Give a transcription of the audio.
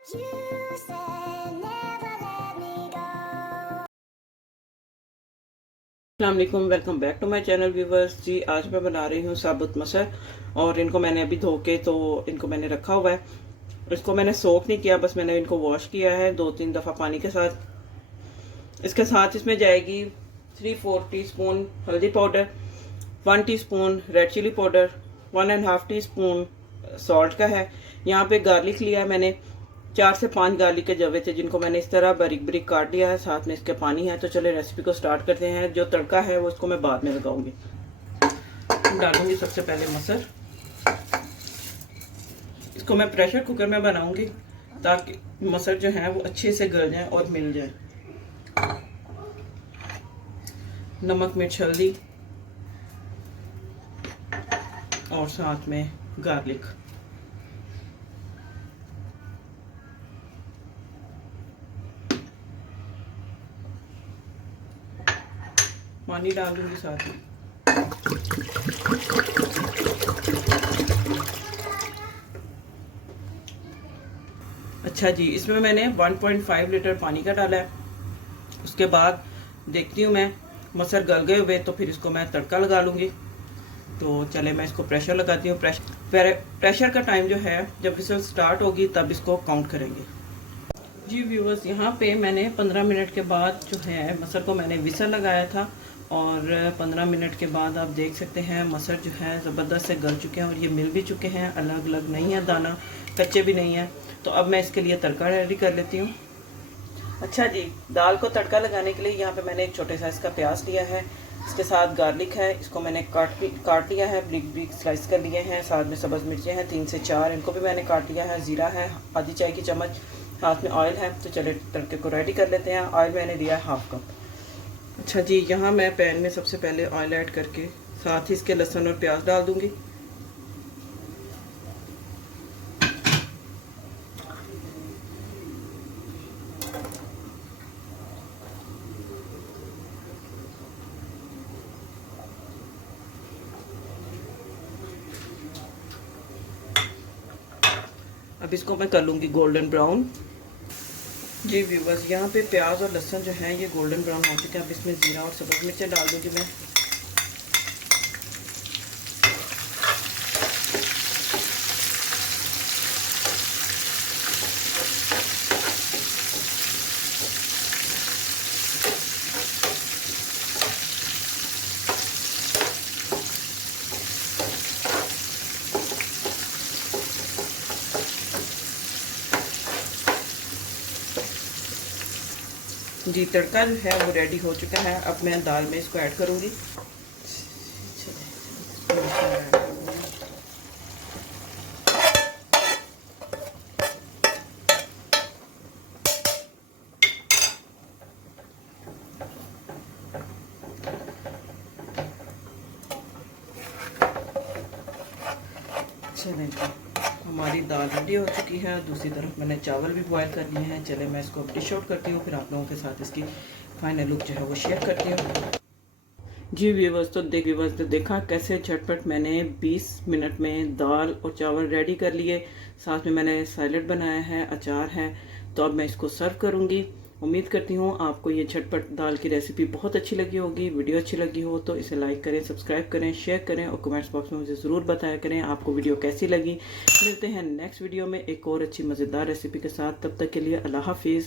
अस्सलाम वालेकुम, welcome back to my channel viewers. जी आज मैं बना रही हूँ साबुत मसर और इनको मैंने अभी धो के तो इनको मैंने रखा हुआ है। इसको मैंने सोक नहीं किया, बस मैंने इनको वॉश किया है 2-3 दफ़ा पानी के साथ। इसके साथ इसमें जाएगी 3-4 टीस्पून हल्दी powder, 1 teaspoon red chilli powder, 1.5 teaspoon salt का है। यहाँ पे गार्लिक लिया है मैंने, 4 से 5 गार्लिक के जवे थे जिनको मैंने इस तरह बारीक बारीक काट लिया है। साथ में इसके पानी है। तो चले रेसिपी को स्टार्ट करते हैं। जो तड़का है वो इसको मैं बाद में लगाऊंगी। डालूंगी सबसे पहले मसर। इसको मैं प्रेशर कुकर में बनाऊंगी ताकि मसर जो है वो अच्छे से गल जाए और मिल जाए। नमक मिर्च हल्दी और साथ में गार्लिक। पानी डाल दूंगी साथ में। अच्छा जी, इसमें मैंने 1.5 लीटर पानी का डाला है। उसके बाद देखती हूँ मैं मसर गल गए हुए तो फिर इसको मैं तड़का लगा लूँगी। तो चले मैं इसको प्रेशर लगाती हूँ। प्रेशर का टाइम जो है जब विसल स्टार्ट होगी तब इसको काउंट करेंगे। जी व्यूवर्स, यहाँ पे मैंने 15 मिनट के बाद जो है मसर को मैंने विसल लगाया था और 15 मिनट के बाद आप देख सकते हैं मसर जो है ज़बरदस्त से गल चुके हैं और ये मिल भी चुके हैं, अलग अलग नहीं है दाना, कच्चे भी नहीं है। तो अब मैं इसके लिए तड़का रेडी कर लेती हूँ। अच्छा जी, दाल को तड़का लगाने के लिए यहाँ पे मैंने एक छोटे साइज़ का प्याज लिया है। इसके साथ गार्लिक है, इसको मैंने काट लिया है, ब्रिक ब्रिक स्लाइस कर लिए हैं। साथ में सब्ज़ मिर्चें हैं 3 से 4, इनको भी मैंने काट लिया है। ज़ीरा है आधी चाय की चम्मच, हाथ में ऑयल है। तो चले तड़के को रेडी कर लेते हैं। ऑयल मैंने लिया है 1/2 कप। अच्छा जी, यहाँ मैं पैन में सबसे पहले ऑयल ऐड करके साथ ही इसके लहसुन और प्याज डाल दूंगी। अब इसको मैं कर लूँगी गोल्डन ब्राउन। जी व्यूवर्स, यहाँ पे प्याज और लहसुन जो है ये गोल्डन ब्राउन हो चुके हैं। अब इसमें जीरा और सब्ज़ मिर्चें डाल दूँगी मैं। जी तड़का जो है वो रेडी हो चुका है। अब मैं दाल में इसको ऐड करूँगी। चलें, हमारी दाल रेडी हो चुकी है। दूसरी तरफ मैंने चावल भी बॉयल कर लिए हैं। चले मैं इसको डिश आउट करती हूँ, फिर आप लोगों के साथ इसकी फाइनल लुक जो है वो शेयर करती हूँ। जी व्यूवर्स, तो देखा कैसे झटपट मैंने 20 मिनट में दाल और चावल रेडी कर लिए। साथ में मैंने सैलेड बनाया है, अचार है। तो अब मैं इसको सर्व करूँगी। उम्मीद करती हूँ आपको ये झटपट दाल की रेसिपी बहुत अच्छी लगी होगी। वीडियो अच्छी लगी हो तो इसे लाइक करें, सब्सक्राइब करें, शेयर करें और कमेंट्स बॉक्स में मुझे ज़रूर बताया करें आपको वीडियो कैसी लगी। मिलते हैं नेक्स्ट वीडियो में एक और अच्छी मज़ेदार रेसिपी के साथ। तब तक के लिए अल्लाह हाफिज़।